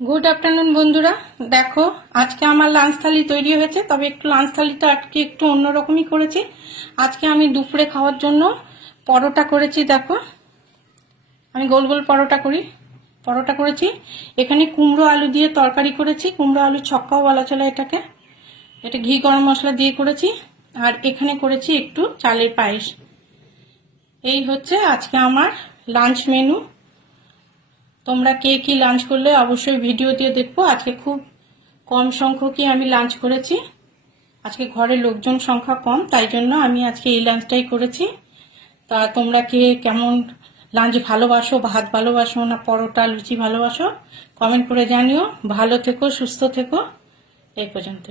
Good afternoon বন্ধুরা। দেখো, আজকে আমার লাঞ্চ থালি তৈরি হয়েছে, তবে একটু লাঞ্চ থালিটা আজকে একটু অন্যরকমই করেছি। আজকে আমি দুপুরে খাওয়ার জন্য পরোটা করেছি। দেখো, আমি গোল গোল পরোটা করেছি। এখানে কুমড়ো আলু দিয়ে তরকারি করেছি, কুমড়ো আলু ছক্কাও বলা চলে এটাকে। এটা ঘি গরম মশলা দিয়ে করেছি। আর এখানে করেছি একটু চালের পায়েস। এই হচ্ছে আজকে আমার লাঞ্চ মেনু। তোমরা কে কি লাঞ্চ করলে অবশ্যই ভিডিও দিয়ে দেখবো। আজকে খুব কম সংখ্যকই আমি লাঞ্চ করেছি। আজকে ঘরের লোকজন সংখ্যা কম, তাই জন্য আমি আজকে এই লাঞ্চটাই করেছি। তা তোমরা কে কেমন লাঞ্চ ভালোবাসো, ভাত ভালোবাসো না পরোটা লুচি ভালোবাসো, কমেন্ট করে জানিও। ভালো থেকো, সুস্থ থেকো। এই পর্যন্ত।